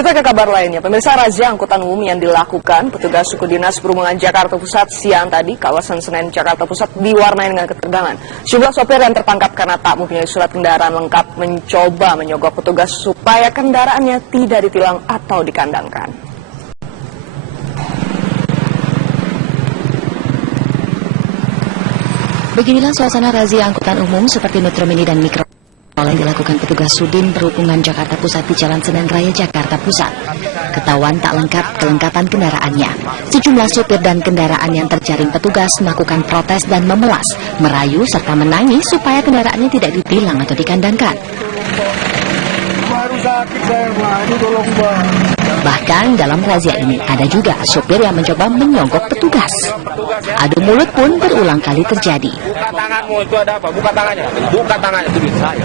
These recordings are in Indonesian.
Kita ke kabar lainnya. Pemirsa, razia angkutan umum yang dilakukan petugas suku dinas perhubungan Jakarta Pusat siang tadi, kawasan Senen Jakarta Pusat diwarnai dengan ketegangan. Sejumlah sopir yang tertangkap karena tak mempunyai surat kendaraan lengkap mencoba menyogok petugas supaya kendaraannya tidak ditilang atau dikandangkan. Beginilah suasana razia angkutan umum seperti Metro Mini dan Mikro yang dilakukan petugas Sudin Perhubungan Jakarta Pusat di Jalan Senen Raya Jakarta Pusat. Ketahuan tak lengkap kelengkapan kendaraannya. Sejumlah supir dan kendaraan yang terjaring petugas melakukan protes dan memelas, merayu serta menangis supaya kendaraannya tidak ditilang atau dikandangkan. Bahkan dalam razia ini ada juga supir yang mencoba menyogok petugas. Adu mulut pun berulang kali terjadi. Buka tanganmu, itu ada apa? Buka tangannya. Buka tangannya, itu duit saya.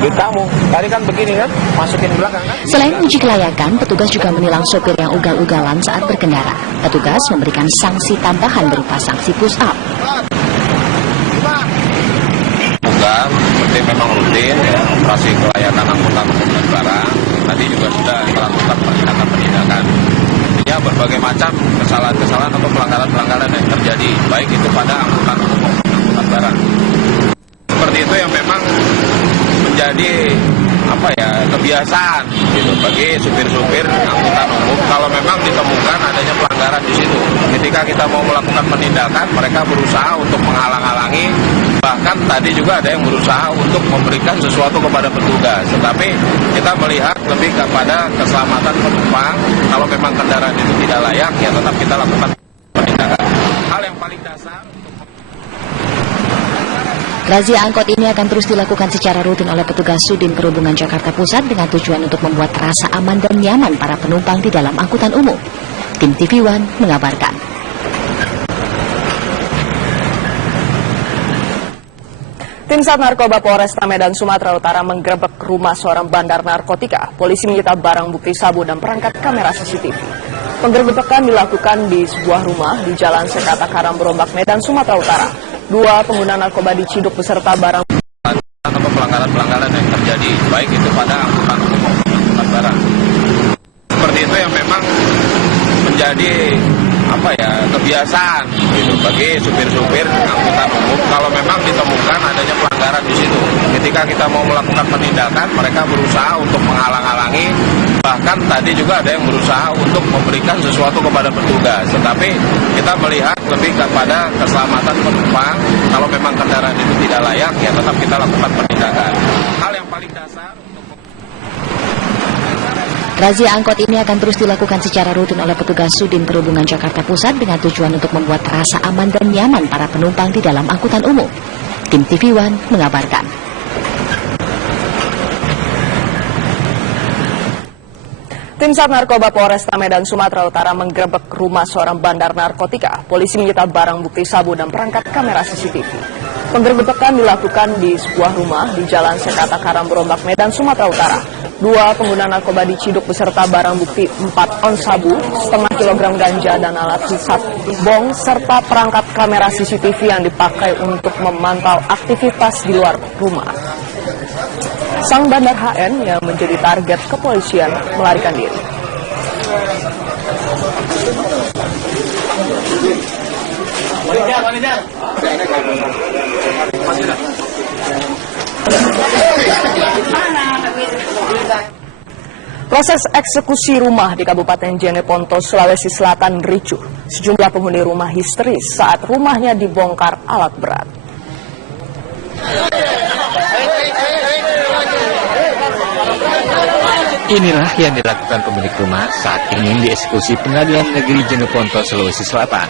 Duit kamu. Tadi kan begini kan, masukin belakang kan. Selain uji kelayakan, petugas juga menilang supir yang ugal-ugalan saat berkendara. Petugas memberikan sanksi tambahan berupa sanksi push up. Bukan, seperti memang rutin ya, operasi kelayakan angkutan umum dan barang. Tadi juga sudah melakukan penindakan. Ya, berbagai macam kesalahan-kesalahan atau pelanggaran-pelanggaran yang terjadi, baik itu pada angkutan umum maupun angkutan barang. Seperti itu yang memang menjadi kebiasaan gitu bagi supir-supir angkutan umum. Kalau memang ditemukan adanya pelanggaran di situ, ketika kita mau melakukan penindakan, mereka berusaha untuk menghalang-halangi. Bahkan tadi juga ada yang berusaha untuk memberikan sesuatu kepada petugas. Tetapi kita melihat lebih kepada keselamatan penumpang. Kalau memang kendaraan itu tidak layak, ya tetap kita lakukan penindakan. Hal yang paling dasar. Razia angkot ini akan terus dilakukan secara rutin oleh petugas Sudin Perhubungan Jakarta Pusat dengan tujuan untuk membuat rasa aman dan nyaman para penumpang di dalam angkutan umum. Tim TV One mengabarkan. Tim Sat Narkoba Polresta Medan Sumatera Utara menggerebek rumah seorang bandar narkotika. Polisi menyita barang bukti sabu dan perangkat kamera CCTV. Penggerebekan dilakukan di sebuah rumah di Jalan Sekata Karang Berombak, Medan Sumatera Utara. Dua pengguna narkoba diciduk beserta barang atau pelanggaran-pelanggaran yang terjadi, baik itu pada angkutan umum maupun angkutan barang. Seperti itu yang memang menjadi kebiasaan gitu bagi supir-supir angkutan umum. Kalau memang ditemukan adanya pelanggaran di situ, ketika kita mau melakukan penindakan, mereka berusaha untuk menghalang-halangi. Bahkan tadi juga ada yang berusaha untuk memberikan sesuatu kepada petugas. Tetapi kita melihat lebih kepada keselamatan penumpang. Kalau memang kendaraan itu tidak layak, ya tetap kita lakukan penindakan. Hal yang paling dasar. Razia angkot ini akan terus dilakukan secara rutin oleh petugas Sudin Perhubungan Jakarta Pusat dengan tujuan untuk membuat rasa aman dan nyaman para penumpang di dalam angkutan umum. Tim TV One mengabarkan. Tim Sat Narkoba Polresta Medan Sumatera Utara menggerebek rumah seorang bandar narkotika. Polisi menyita barang bukti sabu dan perangkat kamera CCTV. Penggerebekan dilakukan di sebuah rumah di Jalan Sekata Karang Berombak, Medan Sumatera Utara. Dua pengguna narkoba diciduk beserta barang bukti 4 on sabu, setengah kilogram ganja dan alat hisap bong, serta perangkat kamera CCTV yang dipakai untuk memantau aktivitas di luar rumah. Sang bandar HN yang menjadi target kepolisian melarikan diri. Proses eksekusi rumah di Kabupaten Jeneponto, Sulawesi Selatan ricuh. Sejumlah penghuni rumah histeris saat rumahnya dibongkar alat berat. Inilah yang dilakukan pemilik rumah saat ingin dieksekusi Pengadilan Negeri Jeneponto, Sulawesi Selatan.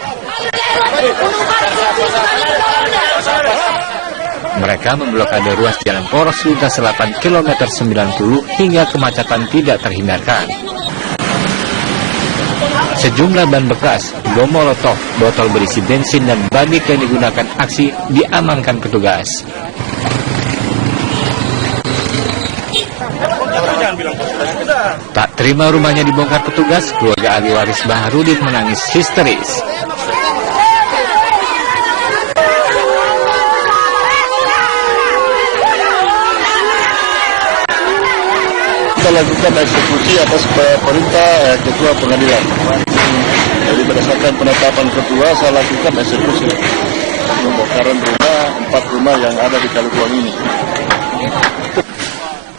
Mereka memblokade ruas Jalan Poros Lintas Selatan kilometer 90 hingga kemacetan tidak terhindarkan. Sejumlah ban bekas, bom molotov, botol berisi bensin dan badik yang digunakan aksi diamankan petugas. Tak terima rumahnya dibongkar petugas, keluarga ahli waris Baharudin menangis histeris. kita lakukan eksekusi atas perintah Ketua Pengadilan. Jadi berdasarkan penetapan Ketua, saya lakukan eksekusi pembongkaran rumah 4 rumah yang ada di Kalukuang ini.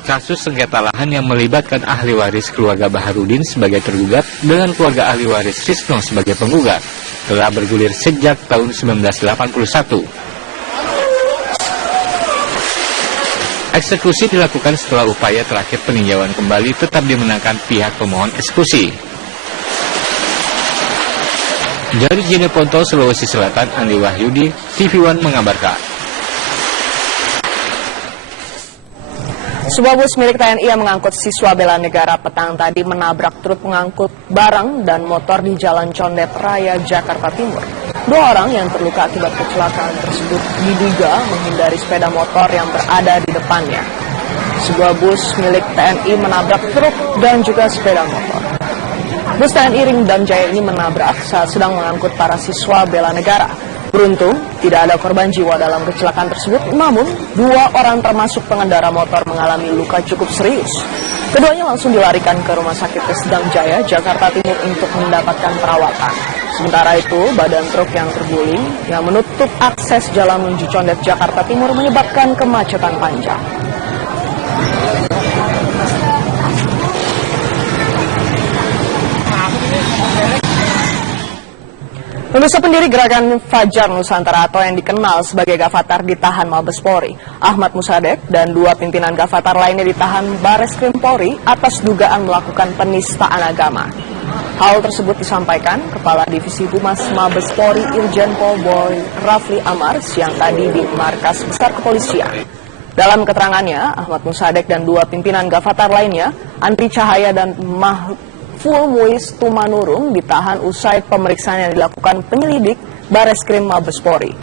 Kasus sengketa lahan yang melibatkan ahli waris keluarga Baharudin sebagai tergugat dengan keluarga ahli waris Risno sebagai penggugat telah bergulir sejak tahun 1981. Eksekusi dilakukan setelah upaya terakhir peninjauan kembali tetap dimenangkan pihak pemohon eksekusi. Dari Jeneponto, Sulawesi Selatan, Andi Wahyudi, TV One mengabarkan. Sebuah bus milik TNI yang mengangkut siswa bela negara petang tadi menabrak truk pengangkut barang dan motor di Jalan Condet Raya, Jakarta Timur. 2 orang yang terluka akibat kecelakaan tersebut diduga menghindari sepeda motor yang berada di depannya. Sebuah bus milik TNI menabrak truk dan juga sepeda motor. Bus TNI Ringdam Jaya ini menabrak saat sedang mengangkut para siswa bela negara. Beruntung, tidak ada korban jiwa dalam kecelakaan tersebut, namun 2 orang termasuk pengendara motor mengalami luka cukup serius. Keduanya langsung dilarikan ke Rumah Sakit Kesedang Jaya, Jakarta Timur untuk mendapatkan perawatan. Sementara itu, badan truk yang terguling yang menutup akses jalan menuju Condet, Jakarta Timur menyebabkan kemacetan panjang. Pemirsa, pendiri Gerakan Fajar Nusantara atau yang dikenal sebagai Gavatar ditahan Mabes Polri. Ahmad Musadek dan 2 pimpinan Gavatar lainnya ditahan Bareskrim Polri atas dugaan melakukan penistaan agama. Hal tersebut disampaikan Kepala Divisi Humas Mabes Polri Irjen Pol Boy Rafli Amar siang tadi di Markas Besar Kepolisian. Dalam keterangannya, Ahmad Musadek dan 2 pimpinan Gavatar lainnya, Andri Cahaya dan Mahful Muiz Tumanurung ditahan usai pemeriksaan yang dilakukan penyelidik Bareskrim Mabes Polri.